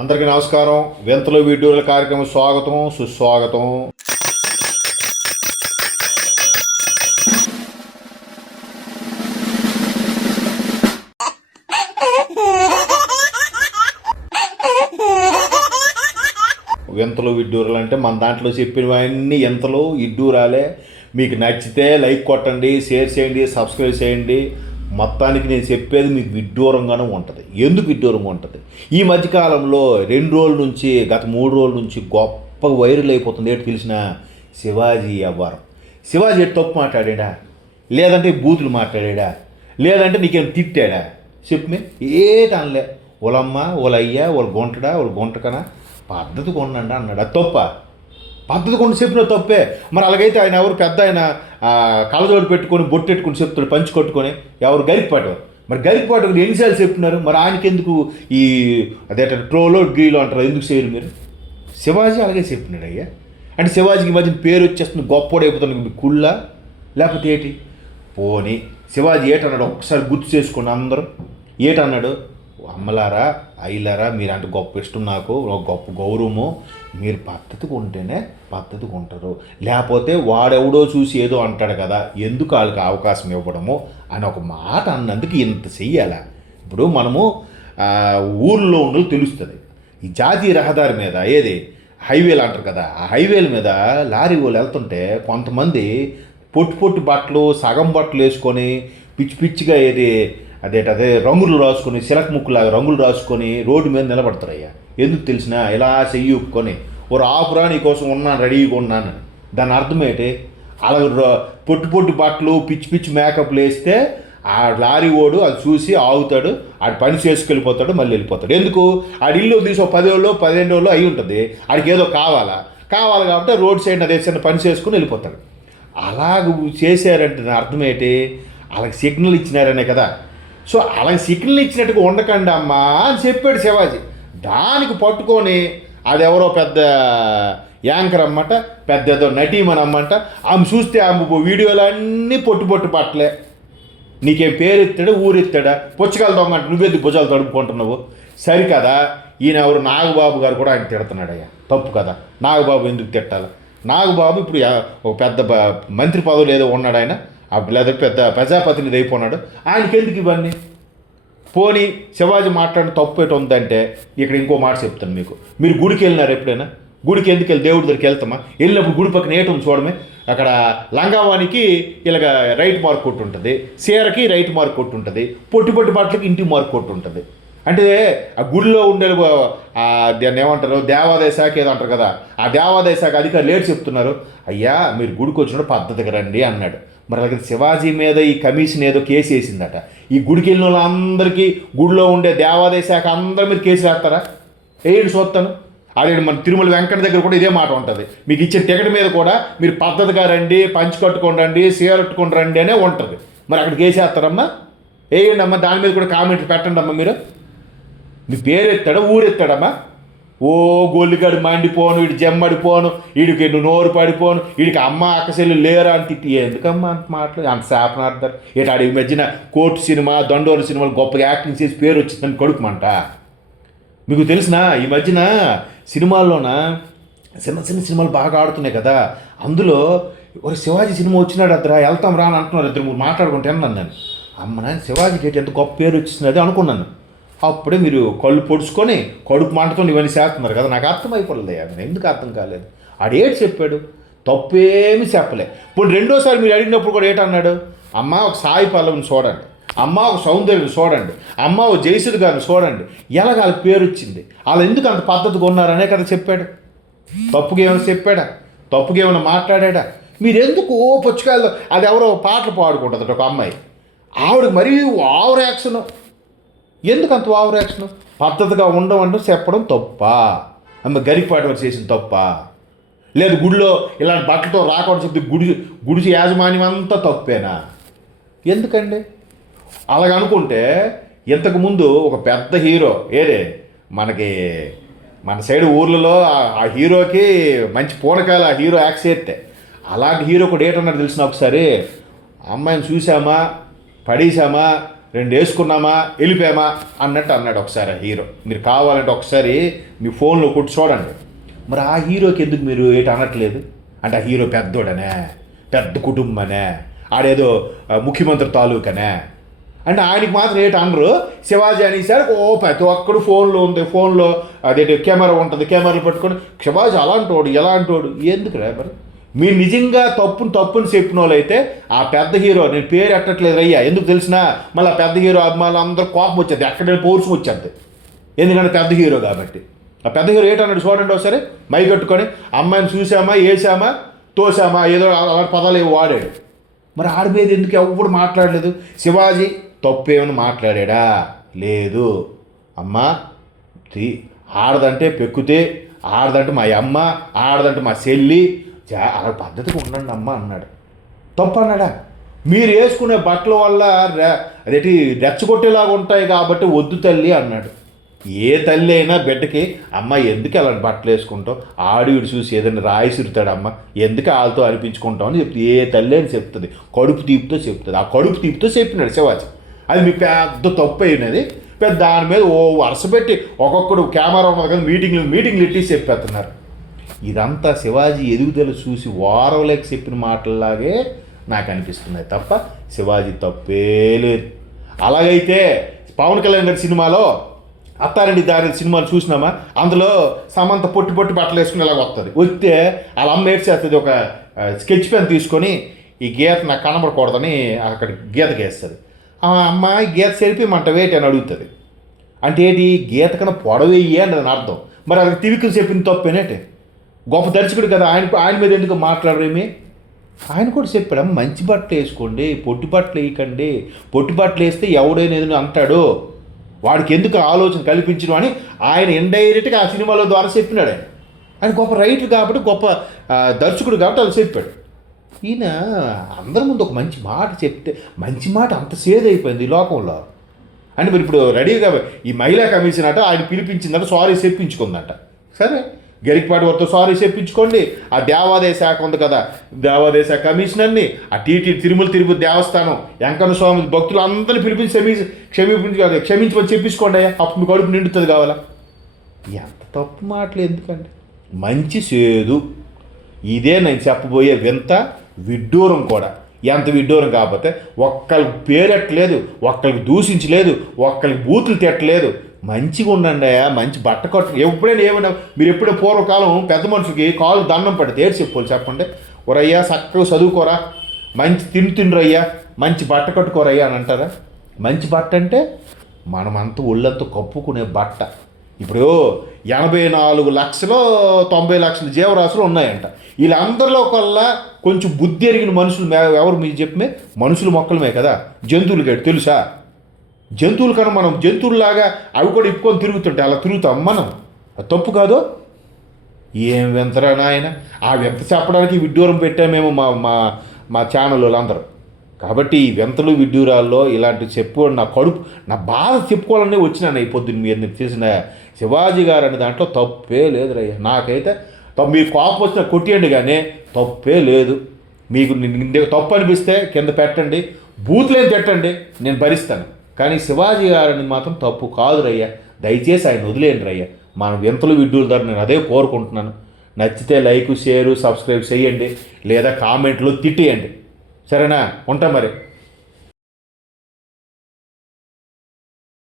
అందరికీ నమస్కారం. వింతలు వీడియోల కార్యక్రమం స్వాగతం సుస్వాగతం. వింతలు విడ్డూరాలు అంటే మన దాంట్లో చెప్పినవన్నీ ఎంతలు ఇడ్డూరాలే. మీకు నచ్చితే లైక్ కొట్టండి, షేర్ చేయండి, సబ్స్క్రైబ్ చేయండి. మొత్తానికి నేను చెప్పేది మీకు విడ్డూరంగానే ఉంటుంది. ఎందుకు విడ్డూరంగా ఉంటుంది? ఈ మధ్యకాలంలో 2 రోజుల నుంచి గత 3 రోజుల నుంచి గొప్ప వైరల్ అయిపోతుంది. ఏంటి తెలిసిన? శివాజీ వ్యవహారం. శివాజీ తప్పు మాట్లాడా, లేదంటే బూతులు మాట్లాడా, లేదంటే నీకేం తిట్టాడా? చెప్పు. ఏటనలే. వాళ్ళమ్మ వాళ్ళయ్యా వాళ్ళ గుంటడా వాళ్ళ గుంటకనా పద్ధతి కొనండి అన్నాడు. అది తప్ప? పద్ధతి కొండ చెప్పిన తప్పే. మరి అలాగైతే ఆయన ఎవరు పెద్ద ఆయన కళ్ళజోడు పెట్టుకొని బొట్టు పెట్టుకుని చెప్తాడు, పంచి కొట్టుకొని, ఎవరు గరికపాటు. మరి గరికపాటు ఎన్నిసార్లు చెప్తున్నారు? మరి ఆయనకి ఎందుకు ఈ అదేట ట్రోలో గీలో అంటారు, ఎందుకు చేయరు మీరు? శివాజీ అలాగే చెప్పినాడు అయ్యా. అంటే శివాజీకి మధ్య పేరు వచ్చేస్తుంది, గొప్పడైపోతుంది మీ కుళ్ళ లేకపోతే ఏంటి? పోనీ శివాజీ ఏటన్నాడు ఒక్కసారి గుర్తు చేసుకోండి అందరూ. ఏటన్నాడు? అమ్మలారా అయ్యలారా మీరంటే గొప్ప ఇష్టం, నాకు గొప్ప గౌరవము, మీరు పద్ధతిగా ఉంటేనే పద్ధతిగా ఉంటారు, లేకపోతే వాడెవడో చూసి ఏదో అంటాడు కదా, ఎందుకు వాళ్ళకి అవకాశం ఇవ్వడము అని ఒక మాట అన్నందుకు ఇంత చెయ్యాలా? ఇప్పుడు మనము ఊర్లో ఉన్నది తెలుస్తుంది. ఈ జాతీయ రహదారి మీద ఏది హైవేలు అంటారు కదా, ఆ హైవేల మీద లారీ వాళ్ళు వెళ్తుంటే కొంతమంది పొట్టు బట్టలు సగం బట్టలు వేసుకొని పిచ్చి పిచ్చిగా ఏది అదే రంగులు రాసుకొని సిలక ముక్కులాగా రంగులు రాసుకొని రోడ్డు మీద నిలబడతారయ్యా. ఎందుకు తెలిసినా? ఇలా చెయ్యుకొని ఓ ఆపురా నీకోసం ఉన్నాను, రెడీగా ఉన్నాను. దాని అర్థం ఏంటి? అలా పొట్టు బట్టలు పిచ్చి పిచ్చి మేకప్లు వేస్తే ఆ లారీ ఓడు అది చూసి ఆగుతాడు, ఆడు పని చేసుకెళ్ళిపోతాడు, మళ్ళీ వెళ్ళిపోతాడు. ఎందుకు? ఆడి ఇల్లు తీసి 10 రోజులు 15 రోజులు అయి ఉంటుంది, ఆడికి ఏదో కావాలి కాబట్టి రోడ్ సైడ్ అదే చిన్న పని చేసుకుని వెళ్ళిపోతాడు. అలాగ చేశారంటే దాని అర్థం ఏంటి? వాళ్ళకి సిగ్నల్ ఇచ్చినారనే కదా. సో అలా సిగ్నల్ ఇచ్చినట్టుగా ఉండకండి అమ్మా అని చెప్పాడు శివాజీ. దానికి పట్టుకొని అది ఎవరో పెద్ద యాంకర్ అమ్మంట, పెద్ద ఏదో నటీమని అమ్మంట, ఆమె చూస్తే ఆమె వీడియోలు అన్నీ పొట్టు పట్టలే. నీకేం పేరు ఎత్తాడా ఊరెత్తాడా? పుచ్చకాయలు దొంగ అంటే నువ్వెందుకు భుజాలు తడుపుకుంటున్నావు? సరికదా? ఈయన ఎవరు నాగబాబు గారు కూడా ఆయన తిడుతున్నాడయ్యా. తప్పు కదా? నాగబాబు ఎందుకు తిట్టాలి? నాగబాబు ఇప్పుడు ఒక పెద్ద మంత్రి పదవులు ఏదో ఉన్నాడు ఆయన, లేదా పెద్ద ప్రజాప్రతినిధి అయిపోయినాడు. ఆయనకి ఎందుకు ఇవన్నీ? పోనీ శివాజీ మాట్లాడిన తప్పు ఎటు ఉందంటే ఇక్కడ ఇంకో మాట చెప్తాను మీకు. మీరు గుడికి వెళ్ళినారు ఎప్పుడైనా? గుడికి ఎందుకు వెళ్ళి దేవుడి దగ్గరికి వెళ్తామా? వెళ్ళినప్పుడు గుడి పక్కన ఏటుంది చూడమే, అక్కడ లంగావానికి ఇలాగ రైట్ మార్క్ కొట్టు ఉంటుంది, చీరకి రైట్ మార్క్ కొట్టు ఉంటుంది, పొట్టి బట్టలకి ఇంటి మార్క్ కొట్టు ఉంటుంది. అంటే ఆ గుడిలో ఉండే దాన్ని ఏమంటారు, దేవాదాయ శాఖ ఏదో అంటారు కదా, ఆ దేవాదాయ శాఖ అధికారులు లేట్ చెప్తున్నారు, అయ్యా మీరు గుడికి వచ్చినప్పుడు పద్ధతిగా రండి అన్నాడు. మరి అలాగే శివాజీ మీద ఈ కమిషన్ ఏదో కేసు వేసిందట. ఈ గుడికి వెళ్ళిన వాళ్ళందరికీ గుడిలో ఉండే దేవాదాయ శాఖ అందరి మీద కేసు వేస్తారా? వేయండి చూస్తాను. అదే మన తిరుమల వెంకట దగ్గర కూడా ఇదే మాట ఉంటుంది. మీకు ఇచ్చిన టికెట్ మీద కూడా మీరు పద్ధతిగా రండి, పంచి కట్టుకొని రండి, సీరట్టుకొని రండి అనే ఉంటుంది. మరి అక్కడికి వేసేస్తారమ్మా? వేయండి అమ్మా. దాని మీద కూడా కామెంట్లు పెట్టండి అమ్మా. మీరు మీ పేరు ఎత్తాడా ఊరెత్తాడమ్మా? ఓ గొల్లిగాడు మండిపోను, వీడు జమ్మడిపోను, వీడికి నోరు పడిపోను, వీడికి అమ్మ అక్కసెల్లు లేరా అని తిట్టి ఎందుకమ్మా అంత మాటలు, అంత శాపనార్థారు ఇటు ఆడి మధ్యన కోర్టు సినిమా దండోరు సినిమాలు గొప్పగా యాక్టింగ్ చేసి పేరు వచ్చిందని కడుపుమంట. మీకు తెలిసిన ఈ మధ్యన సినిమాల్లోన చిన్న సినిమాలు బాగా ఆడుతున్నాయి కదా, అందులో ఒక శివాజీ సినిమా వచ్చినాడు అద్దరా, వెళ్తాం రా అని అంటున్నారు. 2-3 మాట్లాడుకుంటే అన్నాను నేను. అమ్మ నాయన శివాజీకి ఎంత గొప్ప పేరు వచ్చింది అనుకున్నాను. అప్పుడే మీరు కళ్ళు పొడుచుకొని కడుపు మంటతో ఇవన్నీ చేస్తున్నారు కదా. నాకు అర్థమైపోలేదు అయ్యా, ఎందుకు అర్థం కాలేదు? ఆడేటి చెప్పాడు? తప్పేమి చెప్పలే. ఇప్పుడు రెండోసారి మీరు అడిగినప్పుడు కూడా ఏటన్నాడు? అమ్మ ఒక సాయి పల్లవిని చూడండి, అమ్మ ఒక సౌందర్యం చూడండి, అమ్మ ఒక జయసుధ్ గారిని చూడండి, ఎలాగ వాళ్ళకి పేరు వచ్చింది, వాళ్ళు ఎందుకు అంత పద్ధతిగా ఉన్నారనే కదా చెప్పాడు. తప్పుగా ఏమైనా చెప్పాడా? తప్పుగా ఏమైనా మాట్లాడా? మీరు ఎందుకు పుచ్చకాయలు అది ఎవరో పాటలు పాడుకుంటుంది ఒక అమ్మాయి, ఆవిడకి మరీ ఓవర్ యాక్షన్. ఎందుకు అంత ఓవర్ యాక్షన్? పద్ధతిగా ఉండమంటూ చెప్పడం తప్ప? అమ్మ గరికపాటి వారు చేసిన తప్ప? లేదు గుడిలో ఇలాంటి బట్టలతో రాకూడదు చెప్పి గుడి యాజమాన్యం అంతా తప్పేనా? ఎందుకండి అలాగనుకుంటే? ఇంతకుముందు ఒక పెద్ద హీరో ఏదే మన సైడ్ ఊర్లలో ఆ హీరోకి మంచి పూనకాలు ఆ హీరో యాక్ట్ చేస్తే, అలాంటి హీరో కూడా ఏటన్నారు తెలిసిన ఒకసారి, అమ్మాయిని చూసామా పడేసామా రెండు వేసుకున్నామా వెళ్ళిపోయామా అన్నట్టు అన్నాడు ఒకసారి ఆ హీరో. మీరు కావాలంటే ఒకసారి మీ ఫోన్లో కొట్టి చూడండి. మరి ఆ హీరోకి ఎందుకు మీరు ఏటి అనట్లేదు? అంటే ఆ హీరో పెద్దోడనే, పెద్ద కుటుంబనే, ఆడేదో ముఖ్యమంత్రి తాలూకనే అంటే ఆయనకి మాత్రం ఏటి అనరు. శివాజీ అనేసారు ప్రతి ఒక్కడు ఫోన్లో ఉంది, ఫోన్లో అదేంటి కెమెరా ఉంటుంది, కెమెరాలు పట్టుకొని శివాజీ అలాంటోడు ఎలా అంటోడు. ఎందుకు రా మరి? మీరు నిజంగా తప్పుని చెప్పిన వాళ్ళు అయితే ఆ పెద్ద హీరో, నేను పేరు ఎట్టట్లేదు అయ్యా, ఎందుకు తెలిసినా మళ్ళీ పెద్ద హీరో అభిమానులు అందరూ కోపం వచ్చేది, ఎక్కడ పౌరుషం వచ్చేది, ఎందుకంటే పెద్ద హీరో కాబట్టి. ఆ పెద్ద హీరో ఏంటన్నాడు చూడండి ఒకసారి. మై కట్టుకొని అమ్మాయిని చూసామా, వేసామా, తోసామా, ఏదో అలాంటి పదాలు ఏవో వాడాడు. మరి ఆడి మీద ఎందుకు ఎవరు మాట్లాడలేదు? శివాజీ తప్పేమని మాట్లాడా? లేదు. అమ్మ ఆడదంటే పెక్కుతే, ఆడదంటే మా అమ్మ, ఆడదంటే మా చెల్లి, ఆ పద్ధతికి ఉండండి అమ్మ అన్నాడు. తప్పు అన్నాడా? మీరు వేసుకునే బట్టల వల్ల అదేంటి రెచ్చగొట్టేలాగా ఉంటాయి కాబట్టి వద్దు తల్లి అన్నాడు. ఏ తల్లి అయినా బిడ్డకి అమ్మ ఎందుకు అలాంటి బట్టలు వేసుకుంటావు, ఆడివిడు చూసి ఏదైనా రాయిసిరుతాడు, అమ్మ ఎందుకు వాళ్ళతో అనిపించుకుంటావు అని చెప్తుంది. ఏ తల్లి అని చెప్తుంది, కడుపు తీపితో చెప్తుంది. ఆ కడుపు తీపితో చెప్పినాడు శివాజీ. అది మీ పెద్ద తప్పు అయినది. పెద్ద దాని మీద వరుస పెట్టి ఒక్కొక్కడు కెమెరా ఉన్నది కదా, మీటింగ్లు ఇట్టి చెప్పేస్తున్నారు. ఇదంతా శివాజీ ఎదుగుదల చూసి వారవలేక చెప్పిన మాటల్లాగే నాకు అనిపిస్తున్నాయి తప్ప శివాజీ తప్పే లేదు. అలాగైతే పవన్ కళ్యాణ్ గారి సినిమాలో అత్తారెడ్డి దారి సినిమాలు చూసినామా, అందులో సమంత పొట్టి బట్టలు వేసుకుని ఇలాగ వస్తుంది. వస్తే వాళ్ళ అమ్మ ఏడ్చేస్తుంది, ఒక స్కెచ్ పెన్ తీసుకొని ఈ గీత నాకు కనబడకూడదని అక్కడ గీత గీస్తుంది. ఆ అమ్మాయి గీత సెరిపిమంట వేటి అని అడుగుతుంది. అంటే ఏంటి, గీత కన్నా పొడవేయి అని దాని అర్థం. మరి అది తిరిగి చెప్పిన తప్పేనేటి? గొప్ప దర్శకుడు కదా, ఆయన మీద ఎందుకు మాట్లాడరేమి? ఆయన కూడా చెప్పాడు, మంచి బట్టలు వేసుకోండి, పొట్టి బట్టలు వేయకండి, పొట్టి బట్టలు వేస్తే ఎవడైనా ఏదైనా అంటాడు, వాడికి ఎందుకు ఆలోచన కల్పించడం అని ఆయన ఇండైరెక్ట్గా ఆ సినిమాలో ద్వారా చెప్పినాడు. ఆయన గొప్ప రైటర్ కాబట్టి, గొప్ప దర్శకుడు కాబట్టి అది చెప్పాడు. ఈయన అందరి ముందు ఒక మంచి మాట చెప్తే, మంచి మాట అంత సేదైపోయింది ఈ లోకంలో. అంటే మరి ఇప్పుడు రెడీగా ఈ మహిళా కమిషన్ అట ఆయన పిలిపించిందట, సారీ చెప్పించుకుందంట. సరే, గరికపాటి వారితో సారీ చెప్పించుకోండి. ఆ దేవాదాయ శాఖ ఉంది కదా, దేవాదాయ శాఖ కమిషనర్ని, ఆ తిరుమల తిరుపతి దేవస్థానం వెంకన్న స్వామి భక్తులు అందరినీ పిలిపించి క్షమించమని చెప్పించుకోండి, అప్పుడు మీ కడుపు నిండుతుంది కావాలా. ఎంత తప్పు మాటలు ఎందుకండి? మంచి సేదు ఇదే నేను చెప్పబోయే వింత విడ్డూరం కూడా. ఎంత విడ్డూరం కాకపోతే ఒక్కరికి పేరెట్టలేదు, ఒక్కరికి దూషించలేదు, ఒక్కరికి బూతులు తిట్టలేదు. మంచిగా ఉండండి, మంచి బట్ట కట్టు. ఎప్పుడైనా ఏమైనా మీరు ఎప్పుడో పూర్వకాలం పెద్ద మనుషులకి కాలు దండం పడితే ఏడు చెప్పుకోవాలి చెప్పండి. ఒరయ్యా చక్కగా చదువుకోరా, మంచి తిండ్రయ్యా, మంచి బట్ట కట్టుకోరయ్యా అని అంటారా? మంచి బట్ట అంటే మనమంతా ఒళ్ళంతా కప్పుకునే బట్ట. ఇప్పుడు 84 లక్షలు 90 లక్షల జీవరాశులు ఉన్నాయంట. వీళ్ళందరిలో కల్లా కొంచెం బుద్ధి ఎరిగిన మనుషులు ఎవరు మీరు చెప్పమే? మనుషులు మొక్కలమే కదా, జంతువులు కాదు తెలుసా? జంతువుల కన్నా మనం జంతువుల్లాగా అవి కూడా ఇప్పుకొని తిరుగుతుంటే అలా తిరుగుతాం మనం. అది తప్పు కాదు. ఏం వింతరా నాయన, ఆ వింత చెప్పడానికి విడ్డూరం పెట్టామేమో మా ఛానల్ వాళ్ళందరూ. కాబట్టి ఈ వింతలు విడ్డూరాల్లో ఇలాంటివి చెప్పుకోవడం నా బాధ చెప్పుకోవాలనే వచ్చినాను ఈ పొద్దున్న. మీరు చేసిన శివాజీ గారు అనే దాంట్లో తప్పే లేదు రయ్య. నాకైతే మీరు కోపం వచ్చిన కొట్టియండి, కానీ తప్పే లేదు. మీకు తప్పు అనిపిస్తే కింద పెట్టండి, బూతులేని తిట్టండి, నేను భరిస్తాను. కానీ శివాజీ గారని మాత్రం తప్పు కాదు రయ్య. దయచేసి ఆయన వదిలేయండి రయ్య. మన వింతలు విడ్డూల ద్వారా నేను అదే కోరుకుంటున్నాను. నచ్చితే లైక్, షేరు, సబ్స్క్రైబ్ చేయండి, లేదా కామెంట్లో తిట్టేయండి. సరేనా? ఉంటా మరి.